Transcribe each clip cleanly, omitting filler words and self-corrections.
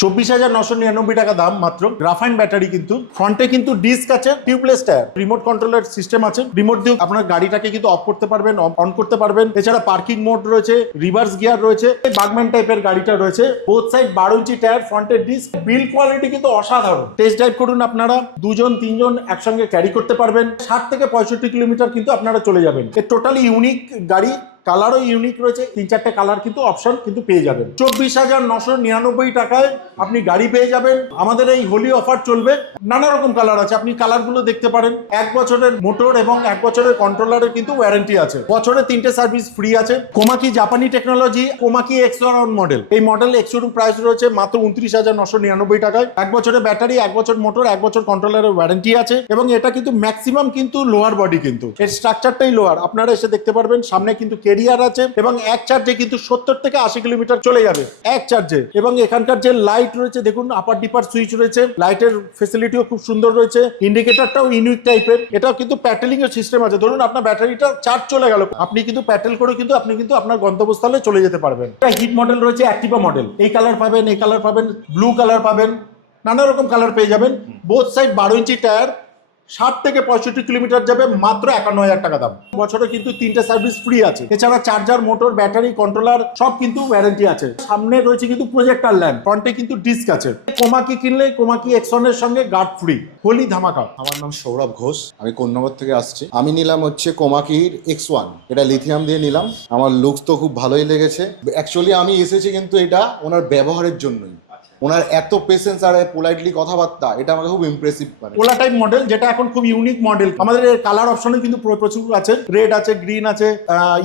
24,999 টাকা দাম মাত্র। গ্রাফাইন ব্যাটারি, কিন্তু ফ্রন্টে কিন্তু ডিস্ক আছে, টিউবলেস টায়ার, রিমোট কন্ট্রোলের সিস্টেম আছে, রিমোট দিয়ে আপনার গাড়িটাকে কিন্তু অফ করতে পারবেন, অন করতে পারবেন। এছাড়া পার্কিং মোড রয়েছে, রিভার্স গিয়ার রয়েছে, বাগম্যান টাইপের গাড়িটা রয়েছে। বোথ সাইড 12 ইঞ্চি টায়ার, ফ্রন্টের ডিস্ক, বিল্ড কোয়ালিটি কিন্তু অসাধারণ। টেস্ট ড্রাইভ করুন, আপনারা দুজন তিনজন একসঙ্গে ক্যারি করতে পারবেন। 60 থেকে 65 কিলোমিটার কিন্তু আপনারা চলে যাবেন। টোটালি ইউনিক গাড়ি, কালারও ইউনিক রয়েছে, 3-4টে কালার কিন্তু অপশন কিন্তু পেয়ে যাবেন। 24,999 টাকায় আপনি গাড়ি পেয়ে যাবেন। আমাদের এই হোলি অফার চলবে, নানা রকম কালার আছে, আপনি কালারগুলো দেখতে পারেন। 1 বছরের মোটর এবং 1 বছরের কন্ট্রোলারের কিন্তু ওয়ারেন্টি আছে। বছরে 3টে সার্ভিস ফ্রি আছে। কোমাকি জাপানি টেকনোলজি, কোমাকি X1 মডেল, এই মডেল এক্সশোরুম প্রাইস রয়েছে মাত্র 29,999 টাকায়। 1 বছরের ব্যাটারি, 1 বছর মোটর, 1 বছর কন্ট্রোলারের ওয়ারেন্টি আছে। এবং এটা কিন্তু ম্যাক্সিমাম কিন্তু লোয়ার বডি, কিন্তু এর স্ট্রাকচারটাই লোয়ার। আপনারা এসে দেখতে পারবেন, সামনে কিন্তু কেরিয়ার আছে এবং এক চার্জে কিন্তু 70 থেকে 80 কিলোমিটার চলে যাবে এক চার্জে। এবং এখানকার যে লাইট রয়েছে দেখুন, আপার ডিপার সুইচ রয়েছে, লাইটের ফেসিলিটিও খুব সুন্দর রয়েছে। ইন্ডিকেটরটাও ইউনিক টাইপের, এটাও কিন্তু প্যাটেলিং এর সিস্টেম আছে। ধরুন আপনার ব্যাটারিটা চার্জ চলে গেল, আপনি কিন্তু প্যাটেল করে কিন্তু আপনি কিন্তু আপনার গন্তব্যস্থলে চলে যেতে পারবেন। এটা হিট মডেল রয়েছে, অ্যাক্টিভা মডেল, এই কালার পাবেন, এই কালার পাবেন, ব্লু কালার পাবেন, নানা রকম কালার পেয়ে যাবেন। বোথ সাইড 12 ইঞ্চি টায়ার, 60 থেকে 65 কিলোমিটার যাবে, মাত্র 51,000 টাকা দাম। বছরে কিন্তু 3টে সার্ভিস ফ্রি আছে। এছাড়া চার্জার, মোটর, ব্যাটারি, কন্ট্রোলার সব কিন্তু ওয়ারেন্টি আছে। সামনে রয়েছে কিন্তু প্রজেক্টর ল্যাম্প, ফ্রন্টে কিন্তু ডিস্ক আছে। কোমাকি কিনলে কোমাকি X1 এর সঙ্গে গার্ড ফ্রি। হোলি ধামাকা। আমার নাম সৌরভ ঘোষ, আমি কোন্নগর থেকে আসছি। আমি নিলাম হচ্ছে কোমাকির X1, এটা লিথিয়াম দিয়ে নিলাম। আমার লুকস তো খুব ভালোই লেগেছে। অ্যাকচুয়ালি আমি এসেছি কিন্তু এটা ওনার ব্যবহারের জন্যই। ওনার এত পেশেন্স আর পোলাইটলি কথাবার্তা, এটা আমাকে খুব ইমপ্রেসিভ করে। ওলা টাইপ মডেল, যেটা এখন খুব ইউনিক মডেল। আমাদের কালার অপশনে কিন্তু প্রচুর আছে, রেড আছে, গ্রিন আছে,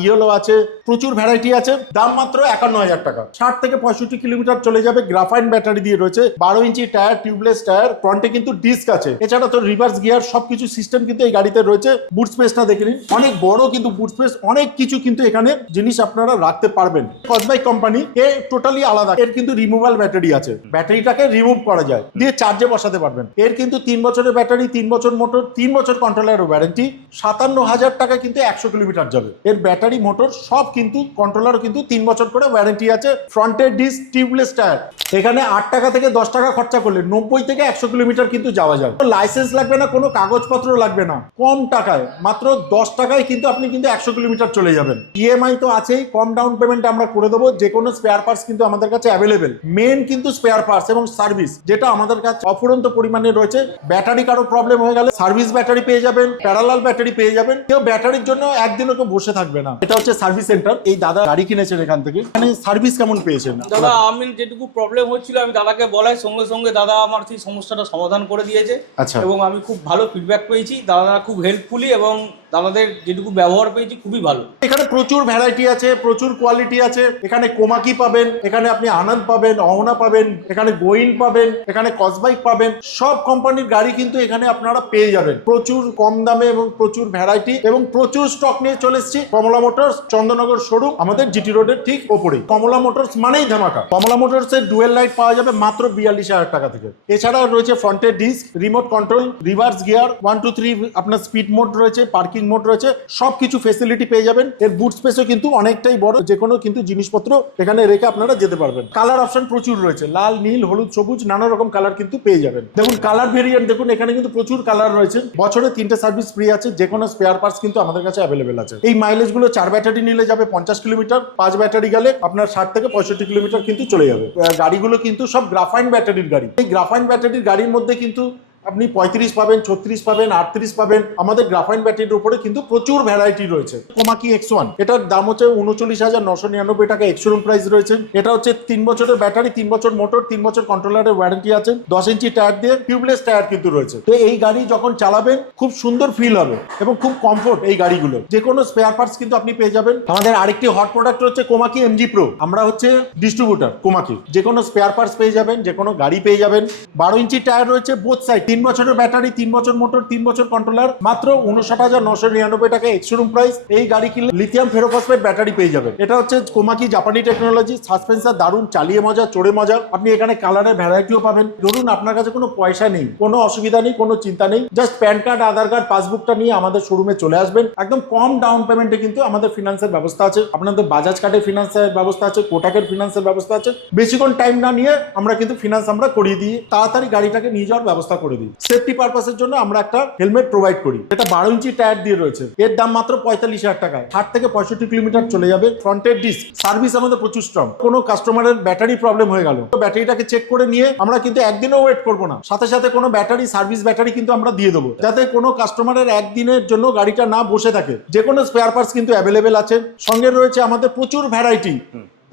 ইয়েলো আছে, প্রচুর ভ্যারাইটি আছে। দাম মাত্র 51,000 টাকা। 60 থেকে 65 কিলোমিটার চলে যাবে। গ্রাফাইন ব্যাটারি দিয়ে রয়েছে, 12 ইঞ্চি টায়ার, টিউবলেস টায়ার, ফ্রন্টে কিন্তু ডিস্ক আছে। এছাড়া তো রিভার্স গিয়ার, সবকিছু সিস্টেম কিন্তু এই গাড়িতে রয়েছে। বুট স্পেসটা দেখে নিন, অনেক বড় কিন্তু বুট স্পেস, অনেক কিছু কিন্তু এখানে জিনিস আপনারা রাখতে পারবেন। কসবাইক কোম্পানি, এ টোটালি আলাদা। এর কিন্তু রিমুভাল ব্যাটারি আছে, ব্যাটারিটাকে রিমুভ করা যায়, দিয়ে চার্জে বসাতে পারবেন। এর কিন্তু 3 বছরের ব্যাটারি, 3 বছর মোটর, 3 বছর কন্ট্রোলারের ওয়ারেন্টি। 57,000 টাকা কিন্তু 100 কিলোমিটার যাবে। এর ব্যাটারি, মোটর সব কিন্তু, কন্ট্রোলার কিন্তু 3 বছর করে ওয়ারেন্টি আছে। ফ্রন্টের ডিস্ক, টিউবলেস টায়ার। এখানে 8 টাকা থেকে 10 টাকা খরচা করলে 90 থেকে 100 কিলোমিটার কিন্তু যাওয়া যায়। লাইসেন্স লাগবে না, কোনো কাগজপত্র লাগবে না, কম টাকায়, মাত্র 10 টাকায় কিন্তু আপনি কিন্তু 100 কিলোমিটার চলে যাবেন। ইএমআই তো আছেই, কম ডাউন পেমেন্ট আমরা করে দেবো। যে কোনো স্পেয়ার পার্টস কিন্তু আমাদের কাছে অ্যাভেলেবেল। মেন কিন্তু স্পেয়ার পার্টস এবং সার্ভিস, যেটা আমাদের কাছে অফুরন্ত পরিমাণে রয়েছে। ব্যাটারি কারো প্রবলেম হয়ে গেলে সার্ভিস ব্যাটারি পেয়ে যাবেন, প্যারালাল ব্যাটারি পেয়ে যাবেন। কেউ ব্যাটারির জন্য একদিনও কেউ বসে থাকবে না। এটা হচ্ছে সার্ভিস সেন্টার। এই দাদা গাড়ি কিনেছেন এখান থেকে, এখানে সার্ভিস কেমন পেয়েছেন? দাদা, আমি যেটুকু প্রবলেম হচ্ছিল আমি দাদাকে বলাই, সঙ্গে সঙ্গে দাদা আমার সেই সমস্যাটা সমাধান করে দিয়েছে। আচ্ছা। এবং আমি খুব ভালো ফিডব্যাক পেয়েছি। দাদা খুব হেল্পফুলি, এবং দাদাদের যেটুকু ব্যবহার পেয়েছি খুবই ভালো। এখানে প্রচুর ভ্যারাইটি আছে, প্রচুর কোয়ালিটি আছে। এখানে কোমাকি পাবেন, এখানে আপনি আনন্দ পাবেন, অহনা পাবেন, এখানে গোইন পাবেন, এখানে কসবাইক পাবেন। সব কোম্পানির গাড়ি কিন্তু এখানে আপনারা পেয়ে যাবেন, প্রচুর কম দামে এবং প্রচুর ভ্যারাইটি এবং প্রচুর স্টক নিয়ে চলে এসেছি। কমলা মোটরস, চন্দননগর শোরুম, আমাদের জিটি রোডের ঠিক ওপরে। কমলা মোটরস মানেই ধামাকা। কমলা মোটরস এর ডুয়েল লাইট পাওয়া যাবে মাত্র 42,000 টাকা থেকে। এছাড়া রয়েছে ফ্রন্টের disc, remote control, reverse gear, 1 2 3 আপনার স্পিড মোড রয়েছে, পার্কিং মোড রয়েছে, সবকিছু ফেসিলিটি পেয়ে যাবেন। এর বুট স্পেসও কিন্তু অনেকটাই বড়, যে কোনো কিন্তু জিনিসপত্র এখানে রেখে আপনারা যেতে পারবেন। কালার অপশন প্রচুর রয়েছে, লাল, নীল, হলুদ, সবুজ, নানা রকম কালার কিন্তু পেয়ে যাবেন। দেখুন কালার ভেরিয়েন্ট দেখুন, এখানে কিন্তু প্রচুর কালার রয়েছে। বছরে 3টে সার্ভিস ফ্রি আছে। যে কোনো স্পেয়ার পার্টস কিন্তু আমাদের কাছে অ্যাভেলেবেল আছে। এই মাইলেজ গুলো 4 ব্যাটারি নিলে যাবে 50 কিলোমিটার, 5 ব্যাটারি গেলে আপনার 60 থেকে 65 কিলোমিটার কিন্তু চলে যাবে। গাড়িগুলো কিন্তু সব গ্রাফাইন ব্যাটারির গাড়ি। এই গ্রাফাইন ব্যাটারির গাড়ির মধ্যে কিন্তু আপনি 35 পাবেন, 36 পাবেন, 38 পাবেন। আমাদের গ্রাফাইন ব্যাটারির উপরে কিন্তু প্রচুর ভ্যারাইটি রয়েছে। কোমাকি X1, এটার দাম হচ্ছে 39,999 টাকা। এক্সশোরুম প্রাইস রয়েছে। এটা হচ্ছে 3 বছরের ব্যাটারি, 3 বছর মোটর, 3 বছর কন্ট্রোলারের ওয়ারেন্টি আছে। 10 ইঞ্চি টায়ার দিয়ে, টিউবলেস টায়ার কিন্তু রয়েছে। তো এই গাড়ি যখন চালাবেন খুব সুন্দর ফিল হবে এবং খুব কমফোর্ট এই গাড়িগুলো। যে কোনো স্পেয়ার পার্টস কিন্তু আপনি পেয়ে যাবেন। আমাদের আরেকটি হট প্রোডাক্ট হচ্ছে কোমাকি MG Pro। আমরা হচ্ছে ডিস্ট্রিবিউটর কোমাকি। যে কোনো স্পেয়ার পার্টস পেয়ে যাবেন, যে কোনো গাড়ি পেয়ে যাবেন। 12 ইঞ্চি টায়ার রয়েছে বোথ সাইড, 3 বছরের ব্যাটারি, 3 বছর মোটর, 3 বছর কন্ট্রোলার, মাত্র 59,999 টাকা এক্স-শোরুম প্রাইস। এই গাড়ি কিনলে লিথিয়াম ফেরোফসফেট ব্যাটারি পেয়ে যাবেন। এটা হচ্ছে কোমাকি জাপানি টেকনোলজি, সাসপেন্সার দারুণ, চালিয়ে মজা, চড়ে মজা। আপনি এখানে কালারের ভ্যারাইটিও পাবেন। ধরুন আপনার কাছে কোনো পয়সা নেই, কোনো অসুবিধা নেই, কোনো চিন্তা নেই, জাস্ট প্যান কার্ড, আধার কার্ড, পাসবুকটা নিয়ে আমাদের শোরুমে চলে আসবেন। একদম কম ডাউন পেমেন্টে কিন্তু আমাদের ফিনান্সের ব্যবস্থা আছে। আপনাদের বাজাজ কার্ডের ফিনান্সের ব্যবস্থা আছে, কোটাকের ফিনান্সের ব্যবস্থা আছে। বেশিক্ষণ টাইম না নিয়ে আমরা কিন্তু ফিনান্স আমরা করিয়ে দিই, তাড়াতাড়ি গাড়িটাকে নিয়ে যাওয়ার ব্যবস্থা করে দিই। সেফটি পারপাসের জন্য আমরা একটা হেলমেট প্রোভাইড করি, এটা 12 ইঞ্চি টায়ার দিয়ে রয়েছে। এর দাম মাত্র 45,000 টাকা, 60 থেকে 65 কিলোমিটার চলে যাবে। ফ্রন্টের ডিস্ক সার্ভিস আমাদের প্রচুর স্ট্রং। কোনো কাস্টমারের ব্যাটারি প্রবলেম হয়ে গেল, তো ব্যাটারিটাকে চেক করে নিয়ে আমরা কিন্তু একদিনও ওয়েট করবো না, সাথে সাথে কোনো ব্যাটারি সার্ভিস ব্যাটারি কিন্তু আমরা দিয়ে দেবো, যাতে কোনো কাস্টমারের একদিনের জন্য গাড়িটা না বসে থাকে। যে কোনো স্পেয়ার পার্টস কিন্তু অ্যাভেলেবেল আছে। সঙ্গে রয়েছে আমাদের প্রচুর ভ্যারাইটি,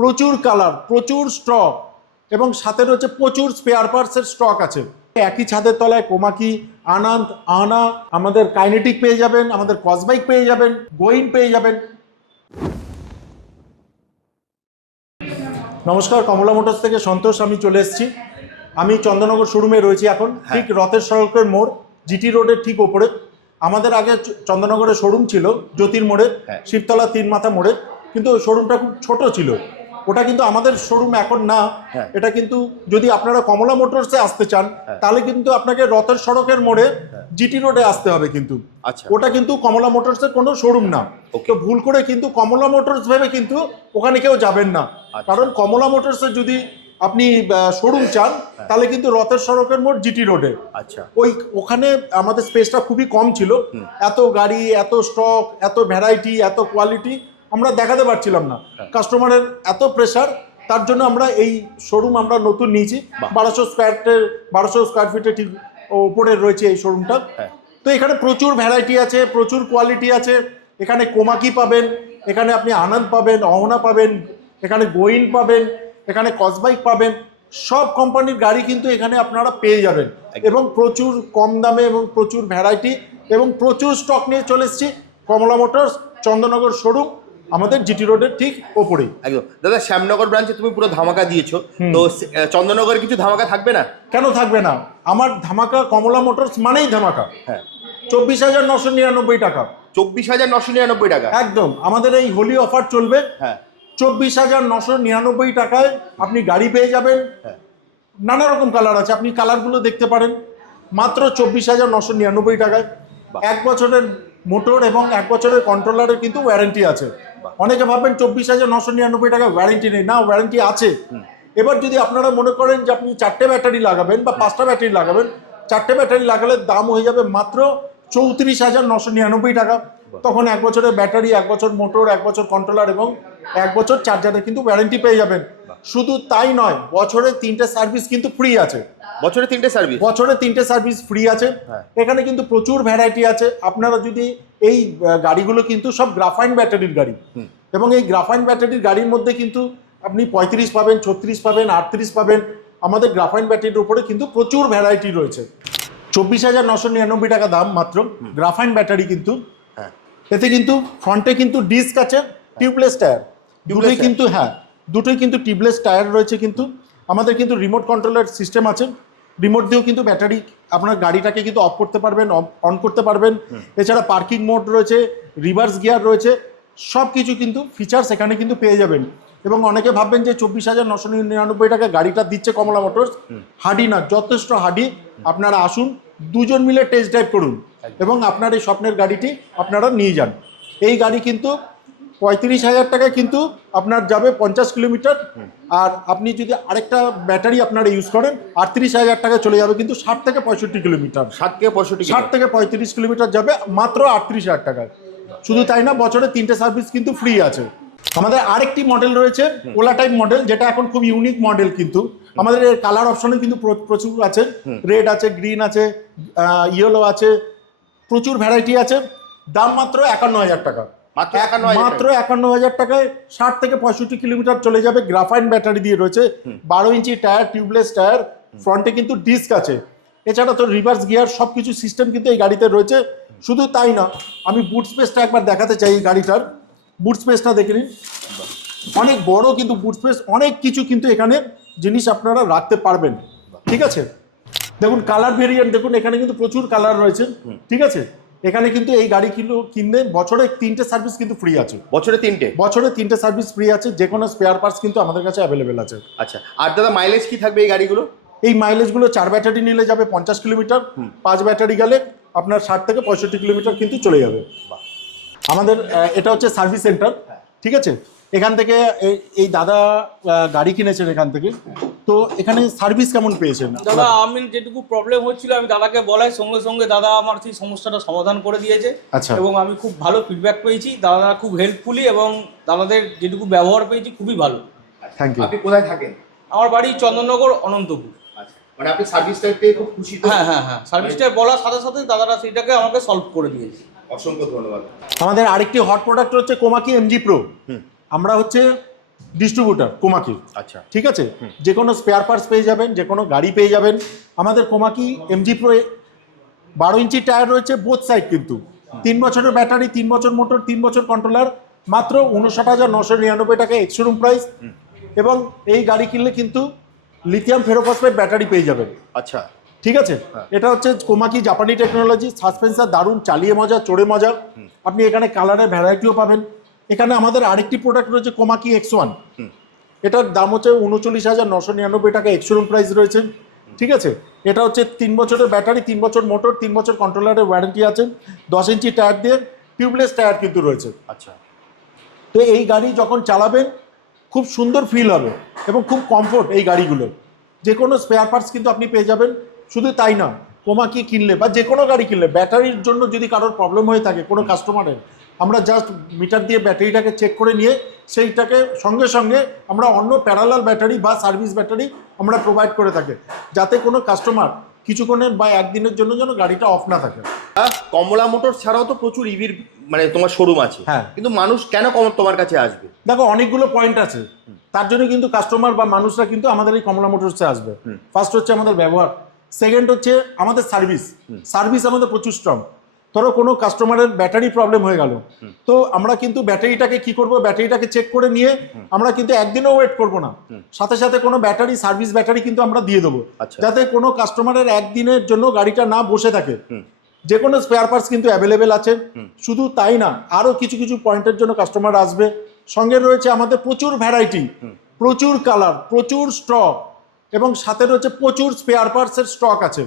প্রচুর কালার, প্রচুর স্টক, এবং সাথে রয়েছে প্রচুর স্পেয়ার পার্টসের স্টক আছে। একই ছাদের তলায় কোমাকি, আনন্দ, আনা, আমাদের কাইনেটিক পেয়ে যাবেন, আমাদের কসবাইক পেয়ে যাবেন, গোইন পেয়ে যাবেন। নমস্কার, কমলা মোটরস থেকে সন্তোষ আমি চলে এসেছি। আমি চন্দননগর শোরুমে রয়েছি এখন, ঠিক রথের সড়কের মোড়, জিটি রোডের ঠিক ওপরে। আমাদের আগে চন্দননগরের শোরুম ছিল জ্যোতির মোড়ে, শিবতলা 3 মাথা মোড়ে, কিন্তু ওই শোরুমটা খুব ছোট ছিল। ওটা কিন্তু আমাদের শোরুম এখন না। এটা কিন্তু যদি আপনারা কমলা মোটরসে আসতে চান, তাহলে কিন্তু আপনাকে রথের সড়কের মোড়ে জিটি রোডে আসতে হবে কিন্তু। ওটা কিন্তু কমলা মোটরসের কোনো শোরুম না। তো ভুল করে কিন্তু কমলা মোটরস ভেবে কিন্তু ওখানে কেউ যাবেন না, কারণ কমলা মোটরসের যদি আপনি শোরুম চান, তাহলে কিন্তু রথের সড়কের মোড় জিটি রোডে। ওখানে আমাদের স্পেসটা খুবই কম ছিল। এত গাড়ি, এত স্টক, এত ভ্যারাইটি, এত কোয়ালিটি আমরা দেখাতে পারছিলাম না। কাস্টমারের এত প্রেসার, তার জন্য আমরা এই শোরুম আমরা নতুন নিয়েছি। 1200 স্কোয়ার ফিটে ঠিক ওপরে রয়েছে এই শোরুমটা। তো এখানে প্রচুর ভ্যারাইটি আছে, প্রচুর কোয়ালিটি আছে। এখানে কোমাকি পাবেন, এখানে আপনি আনন্দ পাবেন, অহনা পাবেন, এখানে গোইন পাবেন, এখানে কসবাইক পাবেন। সব কোম্পানির গাড়ি কিন্তু এখানে আপনারা পেয়ে যাবেন, এবং প্রচুর কম দামে, এবং প্রচুর ভ্যারাইটি, এবং প্রচুর স্টক নিয়ে চলে এসেছি। কমলা মোটরস চন্দননগর শোরুম আমাদের জিটি রোডের ঠিক ওপরেই। একদম দাদা, শ্যামনগর ব্রাঞ্চে তুমি পুরো ধামাকা দিয়েছো, তো চন্দননগরে কিছু ধামাকা থাকবে না? কেন থাকবে না? আমার ধামাকা, কমলা মোটরস মানেই ধামাকা। 24,999 টাকা। 24,999 টাকা একদম। আমাদের এই হোলি অফার চলবে। 24,999 টাকায় আপনি গাড়ি পেয়ে যাবেন। নানা রকম কালার আছে, আপনি কালারগুলো দেখতে পারেন। মাত্র 24,999 টাকায় 1 বছরের মোটর এবং 1 বছরের কন্ট্রোলারের কিন্তু ওয়ারেন্টি আছে। অনেকে ভাববেন 24,999 টাকা ওয়ারেন্টি নেই, না, ওয়ারেন্টি আছে। এবার যদি আপনারা মনে করেন যে আপনি 4টে ব্যাটারি লাগাবেন বা 5টা ব্যাটারি লাগাবেন, 4টে ব্যাটারি লাগালে দাম হয়ে যাবে মাত্র 34,999 টাকা। তখন 1 বছরের ব্যাটারি, 1 বছর মোটর, 1 বছর কন্ট্রোলার এবং 1 বছর চার্জারের কিন্তু ওয়ারেন্টি পেয়ে যাবেন। শুধু তাই নয়, বছরে 3টে সার্ভিস কিন্তু ফ্রি আছে। বছরে 3টে সার্ভিস? বছরে 3টে সার্ভিস ফ্রি আছে। এখানে কিন্তু প্রচুর ভ্যারাইটি আছে। আপনারা যদি এই গাড়িগুলো কিন্তু সব গ্রাফাইন ব্যাটারির গাড়ি, এবং এই গ্রাফাইন ব্যাটারির গাড়ির মধ্যে কিন্তু আপনি 35 পাবেন, 36 পাবেন, 38 পাবেন। আমাদের গ্রাফাইন ব্যাটারির উপরে কিন্তু প্রচুর ভ্যারাইটি রয়েছে। 24,999 টাকা দাম মাত্র। গ্রাফাইন ব্যাটারি কিন্তু, এতে কিন্তু ফ্রন্টে কিন্তু ডিস্ক আছে, টিউবলেস টায়ার, দুটোই কিন্তু দুটোই কিন্তু টিউবলেস টায়ার রয়েছে। কিন্তু আমাদের কিন্তু রিমোট কন্ট্রোলের সিস্টেম আছে। রিমোট দিয়েও কিন্তু ব্যাটারি আপনার গাড়িটাকে কিন্তু অফ করতে পারবেন, অন করতে পারবেন। এছাড়া পার্কিং মোড রয়েছে, রিভার্স গিয়ার রয়েছে, সব কিছু কিন্তু ফিচার্স এখানে কিন্তু পেয়ে যাবেন। এবং অনেকে ভাববেন যে 24,999 টাকা গাড়িটা দিচ্ছে কমলা মোটরস, হাডি না, যথেষ্ট হাডি। আপনারা আসুন, দুজন মিলে টেস্ট ড্রাইভ করুন, এবং আপনার এই স্বপ্নের গাড়িটি আপনারা নিয়ে যান। এই গাড়ি কিন্তু 35,000 টাকায় কিন্তু আপনার যাবে 50 কিলোমিটার। আর আপনি যদি আরেকটা ব্যাটারি আপনারা ইউজ করেন, 38,000 টাকায় চলে যাবে কিন্তু 60 থেকে 65 কিলোমিটার। 60 থেকে 35 কিলোমিটার যাবে মাত্র 38,000 টাকায়। শুধু তাই না, বছরে 3টে সার্ভিস কিন্তু ফ্রি আছে। আমাদের আরেকটি মডেল রয়েছে ওলা টাইপ মডেল, যেটা এখন খুব ইউনিক মডেল। কিন্তু আমাদের এর কালার অপশনে কিন্তু প্রচুর আছে, রেড আছে, গ্রিন আছে, ইয়েলো আছে, প্রচুর ভ্যারাইটি আছে। দাম মাত্র 51,000 টাকা। মাত্র 51,000 টাকায় 60 থেকে 65 কিলোমিটার চলে যাবে। গ্রাফাইন ব্যাটারি দিয়ে রয়েছে, 12 ইঞ্চি টায়ার, টিউবলেস টায়ার, ফ্রন্টে কিন্তু ডিস্ক আছে। এছাড়া তো রিভার্স গিয়ার, সব কিছু সিস্টেম কিন্তু এই গাড়িতে রয়েছে। শুধু তাই না, আমি বুট স্পেসটা একবার দেখাতে চাই। এই গাড়িটার বুট স্পেসটা দেখে নিন, অনেক বড় কিন্তু বুট স্পেস, অনেক কিছু কিন্তু এখানে জিনিস আপনারা রাখতে পারবেন। ঠিক আছে, দেখুন কালার ভেরিয়েন্ট দেখুন, এখানে কিন্তু প্রচুর কালার রয়েছে, ঠিক আছে। এখানে কিন্তু এই গাড়ি কিনলে বছরে 3টে সার্ভিস কিন্তু ফ্রি আছে। বছরে 3টে? বছরে 3টে সার্ভিস ফ্রি আছে, যে কোনো স্পেয়ার পার্টস কিন্তু আমাদের কাছে অ্যাভেলেবেল আছে। আচ্ছা, আর দাদা মাইলেজ কি থাকবে এই গাড়িগুলো? এই মাইলেজগুলো 4 ব্যাটারি নিলে যাবে 50 কিলোমিটার, 5 ব্যাটারি গেলে আপনার 60 থেকে 65 কিলোমিটার কিন্তু চলে যাবে। আমাদের এটা হচ্ছে সার্ভিস সেন্টার, ঠিক আছে। এখান থেকে এই দাদা গাড়ি কিনেছেন এখান থেকে, তো এখানে সার্ভিস কেমন পেয়েছেন দাদা? আমি যেটুকু প্রবলেম হচ্ছিল আমি দাদাকে বলাই সঙ্গে সঙ্গে দাদা আমার সেই সমস্যাটা সমাধান করে দিয়েছে। আচ্ছা। এবং আমি খুব ভালো ফিডব্যাক পেয়েছি, দাদা খুব হেল্পফুলি, এবং দাদাদের যেটুকু ব্যবহার পেয়েছি খুবই ভালো। Thank you. আপনি কোথায় থাকেন? আমার বাড়ি চন্দননগর, অনন্তপুর। আচ্ছা, মানে আপনি সার্ভিসটা পেয়ে খুব খুশি তো? হ্যাঁ, সার্ভিসটা বলার সাথে সাথে দাদারা সেটাকে আমাকে সলভ করে দিয়েছে। অসংখ্য ধন্যবাদ। আমাদের আরেকটি হট প্রোডাক্ট হচ্ছে কোমাকি এমজি প্রো। আমরা হচ্ছে ডিস্ট্রিবিউটার কোমাকি। আচ্ছা, ঠিক আছে, যে কোনো স্পেয়ার পার্টস পেয়ে যাবেন, যে কোনো গাড়ি পেয়ে যাবেন। আমাদের কোমাকি এমজি প্রো 12 ইঞ্চি টায়ার রয়েছে বোথ সাইড, কিন্তু 3 বছরের ব্যাটারি, 3 বছর মোটর, 3 বছর কন্ট্রোলার, মাত্র 59,999 টাকা এক্স-শোরুম প্রাইস। এবং এই গাড়ি কিনলে কিন্তু লিথিয়াম ফেরোফসফেট ব্যাটারি পেয়ে যাবেন। আচ্ছা, ঠিক আছে। এটা হচ্ছে কোমাকি জাপানি টেকনোলজি, সাসপেন্সার দারুণ, চালিয়ে মজা, চড়ে মজা। আপনি এখানে কালারের ভ্যারাইটিও পাবেন। এখানে আমাদের আরেকটি প্রোডাক্ট রয়েছে কোমাকি X1। এটার দাম হচ্ছে 39,999 টাকা এক্স-শোরুম প্রাইস রয়েছে, ঠিক আছে। এটা হচ্ছে 3 বছরের ব্যাটারি, 3 বছর মোটর, 3 বছর কন্ট্রোলারের ওয়ারেন্টি আছে, 10 ইঞ্চি টায়ার দিয়ে, টিউবলেস টায়ার কিন্তু রয়েছে। আচ্ছা। তো এই গাড়ি যখন চালাবেন খুব সুন্দর ফিল হবে এবং খুব কমফোর্ট এই গাড়িগুলো। যে কোনো স্পেয়ার পার্টস কিন্তু আপনি পেয়ে যাবেন। শুধু তাই না, কোমাকি কিনলে বা যে কোনো গাড়ি কিনলে ব্যাটারির জন্য যদি কারোর প্রবলেম হয়ে থাকে কোনো কাস্টমারের, আমরা জাস্ট মিটার দিয়ে ব্যাটারিটাকে চেক করে নিয়ে সেইটাকে সঙ্গে সঙ্গে আমরা অন্য প্যারালাল ব্যাটারি বা সার্ভিস ব্যাটারি আমরা প্রোভাইড করে থাকি, যাতে কোনো কাস্টমার কিছুক্ষণের বা একদিনের জন্য যেন গাড়িটা অফ না থাকে। কমলা মোটর ছাড়াও তো প্রচুর ইভির মানে তোমার শোরুম আছে, হ্যাঁ। কিন্তু মানুষ কেন তোমার কাছে আসবে? দেখো অনেকগুলো পয়েন্ট আছে, তার জন্য কিন্তু কাস্টমার বা মানুষরা কিন্তু আমাদের এই কমলা মোটরসে আসবে। ফার্স্ট হচ্ছে আমাদের ব্যবহার, সেকেন্ড হচ্ছে আমাদের সার্ভিস আমাদের প্রচুর স্ট্রং। ধরো কোনো কাস্টমারের ব্যাটারি প্রবলেম হয়ে গেল, তো আমরা কিন্তু ব্যাটারিটাকে কি করব, ব্যাটারিটাকে চেক করে নিয়ে আমরা কিন্তু একদিনও ওয়েট করব না, সাথে সাথে কোনো ব্যাটারি সার্ভিস ব্যাটারি কিন্তু আমরা দিয়ে দেবো, যাতে কোনো কাস্টমারের একদিনের জন্য গাড়িটা না বসে থাকে। যে কোনো স্পেয়ার পার্টস কিন্তু অ্যাভেলেবেল আছে। শুধু তাই না, আরও কিছু কিছু পয়েন্টের জন্য কাস্টমার আসবে। সঙ্গে রয়েছে আমাদের প্রচুর ভ্যারাইটি, প্রচুর কালার, প্রচুর স্টক, এবং সাথে রয়েছে প্রচুর স্পেয়ার পার্টসের স্টক আছে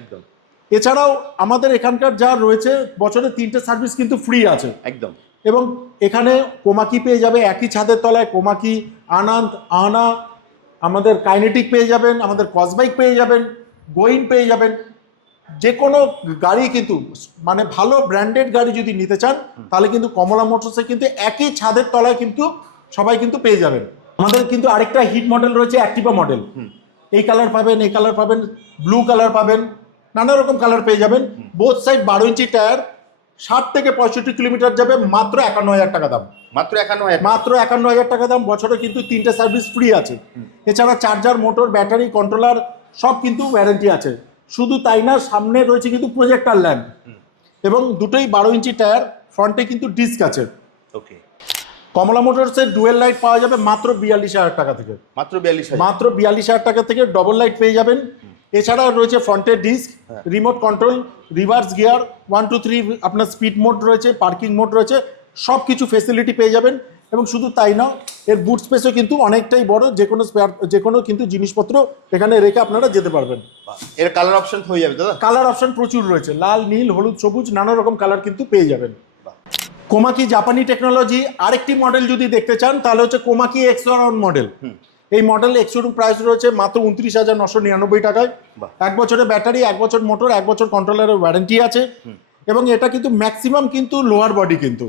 একদম। এছাড়াও আমাদের এখানকার যা রয়েছে বছরে 3টে সার্ভিস কিন্তু ফ্রি আছে একদম। এবং এখানে কোমাকি পেয়ে যাবে একই ছাদের তলায়, কোমাকি, আনন্দ, আহনা, আমাদের কাইনেটিক পেয়ে যাবেন, আমাদের কসবাইক পেয়ে যাবেন, গোইন পেয়ে যাবেন। যে কোনো গাড়ি কিন্তু মানে ভালো ব্র্যান্ডেড গাড়ি যদি নিতে চান তাহলে কিন্তু কমলা মোটরসে কিন্তু একই ছাদের তলায় কিন্তু সবাই কিন্তু পেয়ে যাবেন। আমাদের কিন্তু আরেকটা হিট মডেল রয়েছে অ্যাক্টিভা মডেল। এই কালার পাবেন, এই কালার পাবেন, ব্লু কালার পাবেন, নানা রকম কালার পেয়ে যাবেন। বোথ সাইড 12 ইঞ্চি টায়ার, 60 থেকে 65 কিলোমিটার যাবে, মাত্র 51,000 টাকা দাম। মাত্র 51,000? মাত্র 51,000 টাকা দাম। বছরে কিন্তু 3টে সার্ভিস ফ্রি আছে। এছাড়া চার্জার, মোটর, ব্যাটারি, কন্ট্রোলার সব কিন্তু ওয়ারেন্টি আছে। শুধু তাই না, সামনে রয়েছে কিন্তু প্রজেক্টর ল্যাম্প, এবং দুটোই 12 ইঞ্চি টায়ার, ফ্রন্টে কিন্তু ডিস্ক আছে। ওকে। কমলা মোটরসের ডুয়েল লাইট পাওয়া যাবে মাত্র 42,000 টাকা থেকে। মাত্র 42,000? মাত্র 42,000 টাকা থেকে ডবল লাইট পেয়ে যাবেন। এছাড়া রয়েছে ফ্রন্টের disc, remote control, reverse gear, 1 2 3 আপনার স্পিড মোড রয়েছে, পার্কিং মোড রয়েছে, সব কিছু ফেসিলিটি পেয়ে যাবেন। এবং শুধু তাই না, এর বুট স্পেসও কিন্তু অনেকটাই বড়, যে কোনো কিন্তু জিনিসপত্র এখানে রেখে আপনারা যেতে পারবেন। এর কালার অপশন হয়ে যাবে দাদা? কালার অপশন প্রচুর রয়েছে, লাল, নীল, হলুদ, সবুজ, নানা রকম কালার কিন্তু পেয়ে যাবেন। কোমাকি জাপানি টেকনোলজি আরেকটি মডেল যদি দেখতে চান তাহলে হচ্ছে কোমাকি X1 মডেল। এই মডেল এক্স-শোরুম প্রাইস রয়েছে মাত্র 29,999 টাকায়। 1 বছরের ব্যাটারি, 1 বছর মোটর, 1 বছর কন্ট্রোলারের ওয়ারেন্টি আছে। এবং এটা কিন্তু ম্যাক্সিমাম কিন্তু লোয়ার বডি, কিন্তু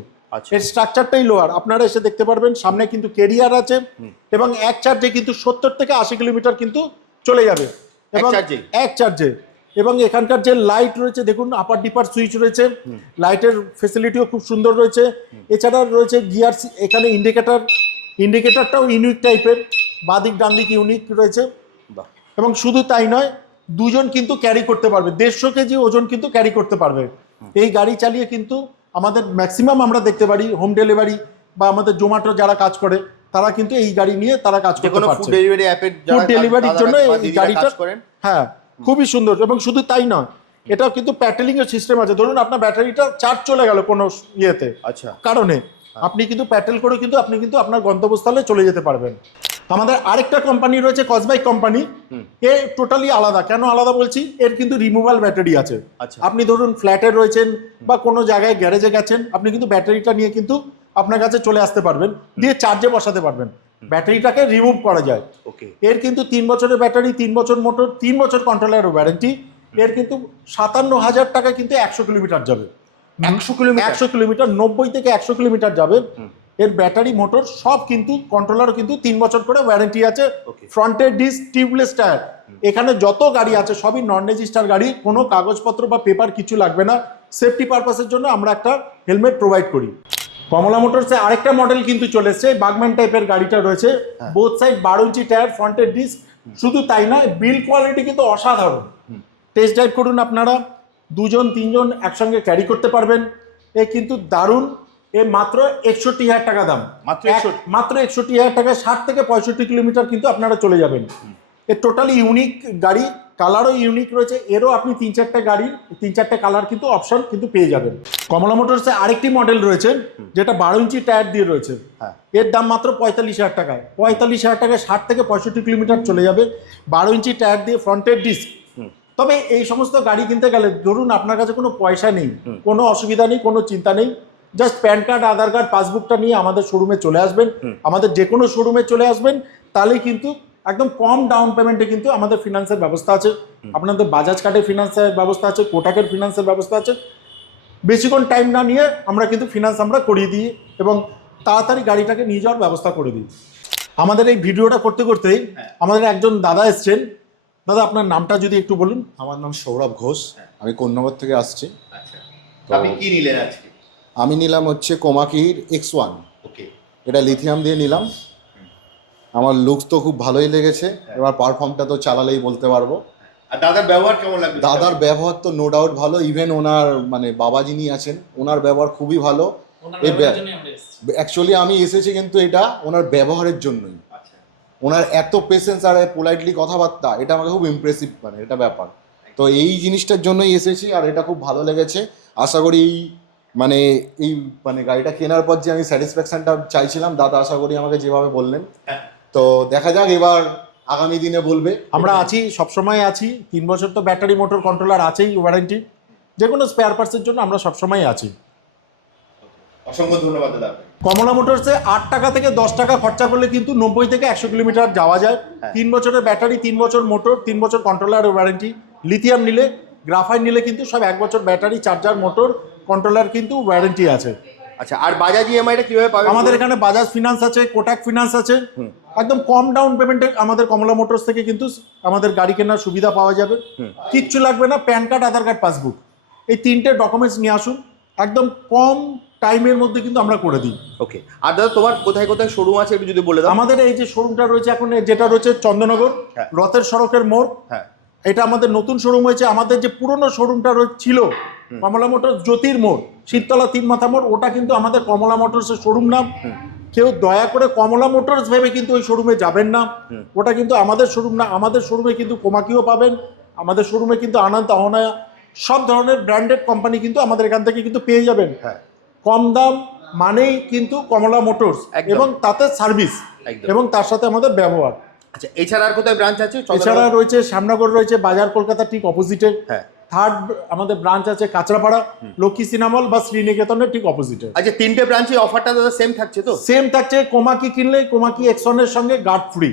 এর স্ট্রাকচারটাই লোয়ার। আপনারা এসে দেখতে পারবেন, সামনে কিন্তু কেরিয়ার আছে, এবং এক চার্জে কিন্তু 70 থেকে 80 কিলোমিটার কিন্তু চলে যাবে, এবং এক চার্জে। এবং এখানকার যে লাইট রয়েছে দেখুন, আপার ডিপার সুইচ রয়েছে, লাইটের ফেসিলিটিও খুব সুন্দর রয়েছে। এছাড়া রয়েছে গিয়ার, এখানে ইন্ডিকেটারটাও ইউনিক টাইপের, বাদিক ডান দিক ইউনিক রয়েছে। এবং শুধু তাই নয়, দুজন কিন্তু ক্যারি করতে পারবে, 150 কেজি ওজন কিন্তু ক্যারি করতে পারবে। এই গাড়ি চালিয়ে কিন্তু আমাদের ম্যাক্সিমাম আমরা দেখতে পারি হোম ডেলিভারি বা আমাদের জোম্যাটো যারা কাজ করে তারা কিন্তু এই গাড়ি নিয়ে তারা কাজ করতে পারছে। ফুড ডেলিভারি অ্যাপের ফুড ডেলিভারির জন্য এই গাড়িটা, হ্যাঁ, খুবই সুন্দর। এবং শুধু তাই নয়, এটাও কিন্তু প্যাটেলিং এর সিস্টেম আছে। ধরুন আপনার ব্যাটারিটা চার্জ চলে গেল কোনো ইয়েতে, আচ্ছা। কারণে আপনি কিন্তু প্যাটেল করে কিন্তু আপনি কিন্তু আপনার গন্তব্যস্থলে চলে যেতে পারবেন। আমাদের আরেকটা কোম্পানি রয়েছে কসবাইক কোম্পানি, এ টোটালি আলাদা। কেন আলাদা বলছি, এর কিন্তু রিমুভাল ব্যাটারি আছে। আচ্ছা। আপনি ধরুন ফ্ল্যাটে রয়েছেন বা কোনো জায়গায় গ্যারেজে গেছেন, আপনি কিন্তু ব্যাটারিটা নিয়ে কিন্তু আপনার কাছে চলে আসতে পারবেন, দিয়ে চার্জে বসাতে পারবেন। ব্যাটারিটাকে রিমুভ করা যায়। ওকে। এর কিন্তু 3 বছরের ব্যাটারি, 3 বছর মোটর, 3 বছর কন্ট্রোলার ওয়ারেন্টি। এর কিন্তু 57,000 টাকা কিন্তু 100 কিলোমিটার যাবে। 100 কিলোমিটার? 100 কিলোমিটার, 90 থেকে 100 কিলোমিটার যাবে। এর ব্যাটারি, মোটর সব কিন্তু, কন্ট্রোলারও কিন্তু 3 বছর করে ওয়ারেন্টি আছে। Okay. ফ্রন্টের ডিস্ক, টিউবলেস টায়ার। এখানে যত গাড়ি আছে সবই নন রেজিস্টার গাড়ি, কোনো কাগজপত্র বা পেপার কিছু লাগবে না। সেফটি পারপাসের জন্য আমরা একটা হেলমেট প্রোভাইড করি। কমলা মোটরসে আরেকটা মডেল কিন্তু চলে এসছে, বাগম্যান টাইপের গাড়িটা রয়েছে। বোথ সাইড 12 ইঞ্চি টায়ার, ফ্রন্টের ডিস্ক। শুধু তাই নয়, বিল্ড কোয়ালিটি কিন্তু অসাধারণ। টেস্ট ড্রাইভ করুন আপনারা, 2জন 3জন একসঙ্গে ক্যারি করতে পারবেন। এ কিন্তু দারুণ। এ মাত্র 61,000 টাকা দাম। মাত্র 61,000 টাকা, 60 থেকে 65 কিলোমিটার কিন্তু আপনারা চলে যাবেন। এ টোটালি ইউনিক গাড়ি, কালারও ইউনিক রয়েছে। এরও আপনি 3-4টা গাড়ি, 3-4টে কালার কিন্তু অপশন কিন্তু পেয়ে যাবেন। কমলা মোটরসে আরেকটি মডেল রয়েছে যেটা 12 ইঞ্চি টায়ার দিয়ে রয়েছে। এর দাম মাত্র 45,000 টাকা। 45,000 টাকায় 60 থেকে 65 কিলোমিটার চলে যাবে, 12 ইঞ্চি টায়ার দিয়ে, ফ্রন্টের ডিস্ক। তবে এই সমস্ত গাড়ি কিনতে গেলে ধরুন আপনার কাছে কোনো পয়সা নেই, কোনো অসুবিধা নেই, কোনো চিন্তা নেই। জাস্ট প্যান কার্ড, আধার কার্ড, পাসবুকটা নিয়ে আমাদের শোরুমে চলে আসবেন। আমাদের যে কোনো শোরুমে চলে আসবেন, তাহলেই কিন্তু একদম কম ডাউন পেমেন্টে কিন্তু আমাদের ফিনান্সের ব্যবস্থা আছে। আপনাদের বাজাজ কার্ডের ফিনান্সের ব্যবস্থা আছে, কোটাকের ফিনান্সের ব্যবস্থা আছে। বেশিক্ষণ টাইম না নিয়ে আমরা কিন্তু ফিনান্স আমরা করিয়ে দিই এবং তাড়াতাড়ি গাড়িটাকে নিয়ে যাওয়ার ব্যবস্থা করে দিই। আমাদের এই ভিডিওটা করতে করতেই আমাদের একজন দাদা এসছেন। দাদা, আপনার নামটা যদি একটু বলুন। আমার নাম সৌরভ ঘোষ, আমি কোন্নগর থেকে আসছি। আচ্ছা। আপনি কি নিলেন আজকে? আমি নিলাম হচ্ছে কোমাকির X1। ওকে। এটা লিথিয়াম দিয়ে নিলাম। আমার লুকস তো খুব ভালোই লেগেছে। এবার পারফর্মটা তো চালালেই বলতে পারবো। আর দাদার ব্যবহার কেমন লাগবে? দাদার ব্যবহার তো নো ডাউট ভালো। ইভেন ওনার মানে বাবা যিনি আছেন, ওনার ব্যবহার খুবই ভালো। অ্যাকচুয়ালি আমি এসেছি কিন্তু এটা ওনার ব্যবহারের জন্যই। আচ্ছা। ওনার এত পেশেন্স আর পোলাইটলি কথাবার্তা, এটা আমাকে খুব ইমপ্রেসিভ, মানে এটা ব্যাপার। তো এই জিনিসটার জন্যই এসেছি, আর এটা খুব ভালো লেগেছে। আশা করি এই গাড়িটা কেনার পর যে আমি স্যাটিসফ্যাকশনটা চাইছিলাম, দাদা আশা করি আমাকে যেভাবে বললেন, তো দেখা যাক এবার আগামী দিনে বলবে। আমরা আছি, সবসময় আছি। 3 বছর তো ব্যাটারি, মোটর, কন্ট্রোলার আছেই ওয়ারেন্টি। যে কোনো স্পেয়ার পার্টসের জন্য আমরা সবসময় আছি। অসংখ্য ধন্যবাদ দাদা। কমলা মোটরসে 8 টাকা থেকে 10 টাকা খরচা করলে কিন্তু 90 থেকে 100 কিলোমিটার যাওয়া যায়। 3 বছরের ব্যাটারি, 3 বছর মোটর, 3 বছর কন্ট্রোলার ওয়ারেন্টি। লিথিয়াম নিলে, গ্রাফাইট নিলে কিন্তু সব 1 বছর ব্যাটারি, চার্জার, মোটর, কন্ট্রোলার কিন্তু ওয়ারেন্টি আছে। আচ্ছা, আর বাজাজ ইএমআইটা কিভাবে পাবেন? আমাদের এখানে বাজাজ ফিনান্স আছে, কোটাক ফিনান্স আছে। একদম কম ডাউন পেমেন্টে আমাদের কমলা মোটরস থেকে কিন্তু আমাদের গাড়ি কেনার সুবিধা পাওয়া যাবে। কিচ্ছু লাগবে না, প্যান কার্ড, আধার কার্ড, পাসবুক, এই 3টে ডকুমেন্টস নিয়ে আসুন। একদম কম টাইমের মধ্যে কিন্তু আমরা করে দিই। ওকে। আর দাদা, তোমার কোথায় কোথায় শোরুম আছে একটু যদি বলে দাও। আমাদের এই যে শোরুমটা রয়েছে এখন, যেটা রয়েছে চন্দননগর, রথের সড়কের মোড়। হ্যাঁ। এটা আমাদের নতুন শোরুম হয়েছে। আমাদের যে পুরনো শোরুমটা ছিল কমলা মোটর জ্যোতির মোড়, শীততলা 3 মাথা মোড়, ওটা কিন্তু আমাদের কমলা মোটরসের শোরুম নাম। কেউ দয়া করে কমলা মোটরস ভেবে কিন্তু ওই শোরুমে যাবেন না, ওটা কিন্তু আমাদের শোরুম না। আমাদের শোরুমে কিন্তু কোমাকিও পাবেন, আমাদের শোরুমে কিন্তু আনন্দ, অহনায়া, সব ধরনের ব্র্যান্ডেড কোম্পানি কিন্তু আমাদের এখান থেকে কিন্তু পেয়ে যাবেন। কম দাম মানেই কিন্তু কমলা মোটরস, এবং তাতে সার্ভিস, এবং তার সাথে আমাদের ব্যবহার। আচ্ছা, এছাড়া আর কোথায় ব্রাঞ্চ আছে? এছাড়া রয়েছে শ্যামনগর, রয়েছে বাজার কলকাতা ঠিক অপোজিটে। থার্ড আমাদের ব্রাঞ্চ আছে কাঁচরাপাড়া, লক্ষ্মী সিনেমল বা শ্রীনিকেতনের ঠিক অপোজিটে। আচ্ছা, 3টে ব্রাঞ্চে অফারটা দাদা সেম থাকছে তো? সেম থাকছে। কোমাকি কিনলে কোমাকি X1 এর সঙ্গে গার্ড ফ্রি।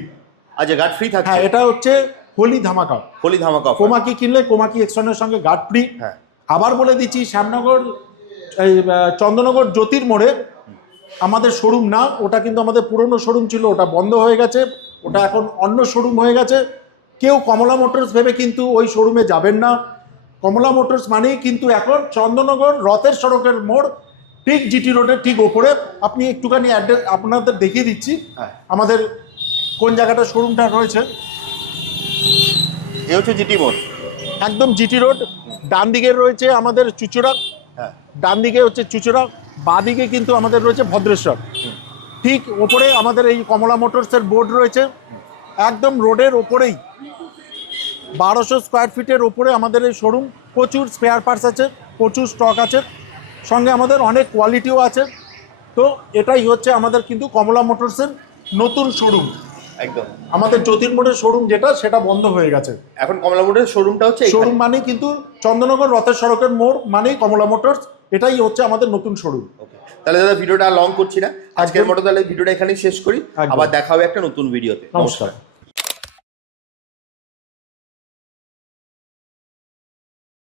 আচ্ছা, গার্ড ফ্রি থাকছে? হ্যাঁ, এটা হচ্ছে হোলি ধামাকা। হোলি ধামাকা অফার। কোমাকি কিনলে কোমাকি X1 এর সঙ্গে গার্ড ফ্রি। আবার বলে দিচ্ছি, শ্যামনগর, এই চন্দননগর জ্যোতির মোড়ে আমাদের শোরুম না, ওটা কিন্তু আমাদের পুরনো শোরুম ছিল, ওটা বন্ধ হয়ে গেছে, ওটা এখন অন্য শোরুম হয়ে গেছে। কেউ কমলা মোটরস ভেবে কিন্তু ওই শোরুমে যাবেন না। কমলা মোটরস মানেই কিন্তু এখন চন্দননগর রথের সড়কের মোড়, ঠিক জিটি রোডের ঠিক ওপরে। আপনি একটুখানি অ্যাড্রেস আপনাদের দেখিয়ে দিচ্ছি আমাদের কোন জায়গাটা শোরুমটা রয়েছে। এ হচ্ছে জিটি মোড়, একদম জিটি রোড। ডান দিকে রয়েছে আমাদের চুচুড়া, ডান দিকে হচ্ছে চুচুড়া, বাঁ দিকে কিন্তু আমাদের রয়েছে ভদ্রেশ্বর। ঠিক ওপরে আমাদের এই কমলা মোটরসের বোর্ড রয়েছে, একদম রোডের ওপরেই। 1200 স্কোয়ার ফিটের ওপরে আমাদের এই শোরুম, প্রচুর স্পেয়ার পার্টস আছে, প্রচুর স্টক আছে, সঙ্গে আমাদের অনেক কোয়ালিটিও আছে। তো এটাই হচ্ছে আমাদের কিন্তু কমলা মোটরসের নতুন শোরুম। একদম। আমাদের জ্যোতির্মোড়ের শোরুম যেটা, সেটা বন্ধ হয়ে গেছে। এখন কমলা মোটরের শোরুমটা হচ্ছে এখানে। শোরুম মানেই কিন্তু চন্দননগর রথের সড়কের মোড় মানেই কমলা মোটরস, এটাই হচ্ছে আমাদের নতুন শোরুম। ওকে, তাহলে দাদা ভিডিওটা লং করছি না, আজকের একদম। মতো তাহলে ভিডিওটা এখানেই শেষ করি। একদম। আবার দেখা হবে একটা নতুন ভিডিওতে। নমস্কার।